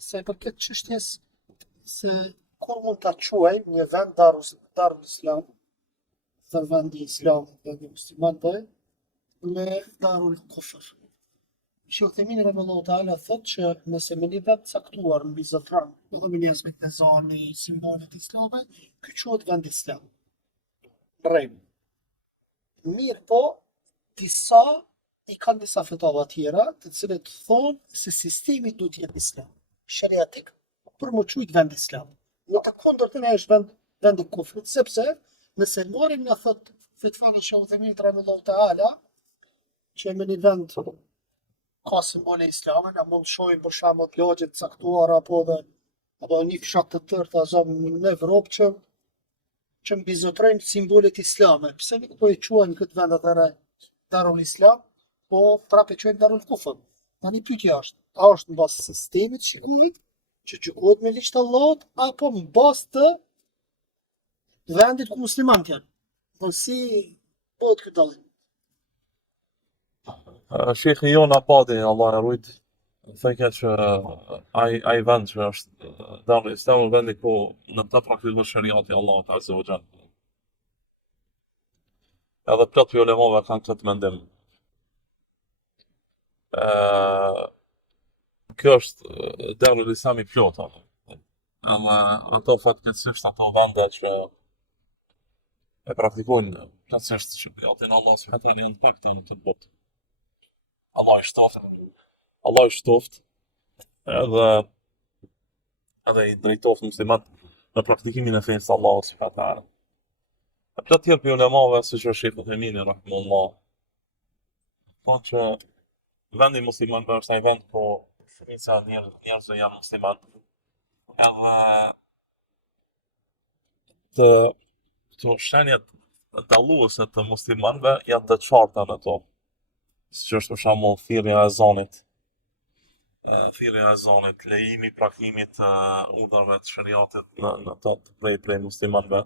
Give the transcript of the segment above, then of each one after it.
Se për këtë çështjes se kur mund ta quajmë një vend Darul Islam, dhe vendi Islamit, vendi muslimanëve, me Darul Kufr. Sheikh Uthaymeen rahimahullahu taala thotë që nëse me një vend caktuar mbi zotëran, edhe me një aspekt të zani, simbolet islame, ky quhet vend Islam. Rregull. Mirë po, disa i kanë disa fetava tjera, të cilët thonë se sistemi duhet të jetë islam, shariatik, për më quajt vend islam. Në të kundërtën ai është vendi kufrit, sepse nëse marrim nga thot fetva e Sheikh Uthaymeen rahimahullahu taala, që me një vend ka simbole islame, na mund shohim për shembull plagje të caktuara apo një fshat të tërë të azam në Evropë që mbizotrojnë simbolet islame. Pse nuk po i quajnë këtë vend atëre Darul Islam, po prapë e quajnë Darul Kufr. Tani pyetja është, a është mbas sistemit shikimit që gjykohet me ligj të Allahut apo mbas të vendit ku muslimanët janë? Po si bëhet ky dallim? Shekhi Jon Apadi, Allah e rujt, thënë që ai vend që është Darul Islam është vendi ku në të praktikohet shariati i Allahut Azza wa Jall. Edhe plot për ulemave kanë këtë mendim. Kjo është Darul Islam i plot. Ama ato fatkeqësisht ato vende që e praktikojnë plotësisht shariatin e Allahut subhanahu wa taala janë të pakta në këtë botë. Allah i shtoft edhe i drejtoft muslimat në praktikimin e fesë Allahut subhanahu wa taala. E plot tjerë për ulemave, siç është Sheikh Uthaymeen rahimahullah, thonë që vendi muslimanëve është ai vend ku shumica e njerëzve janë muslimanë. Edhe të shenjat dalluese të muslimanëve janë të qarta në to. Siç është për shembull thirrja e azanit, lejimi i praktikimit të urdhrave të shariatit në to prej muslimanëve.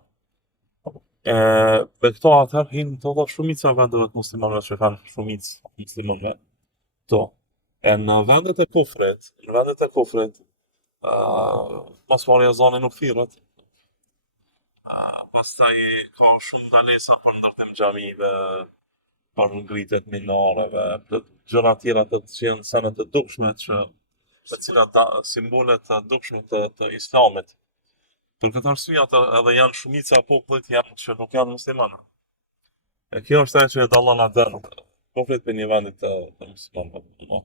Me këto atëherë hinë të dhe shumica e vendeve të muslimanëve që kanë shumicë muslimanëve. Në vendet e kufrit, pas pari azani nuk thirret. Pastaj ka shumë ndalesa për ndërtim xhamive, për ngritjet minareve, për gjëra tjera që janë sene të dukshme me cilat simbolet të dukshme të islamit. Për këtë arsye edhe janë shumica e popullit që nuk janë muslimanë. E kjo është ajo që dallon atë popullit për një vendit të muslimanëve.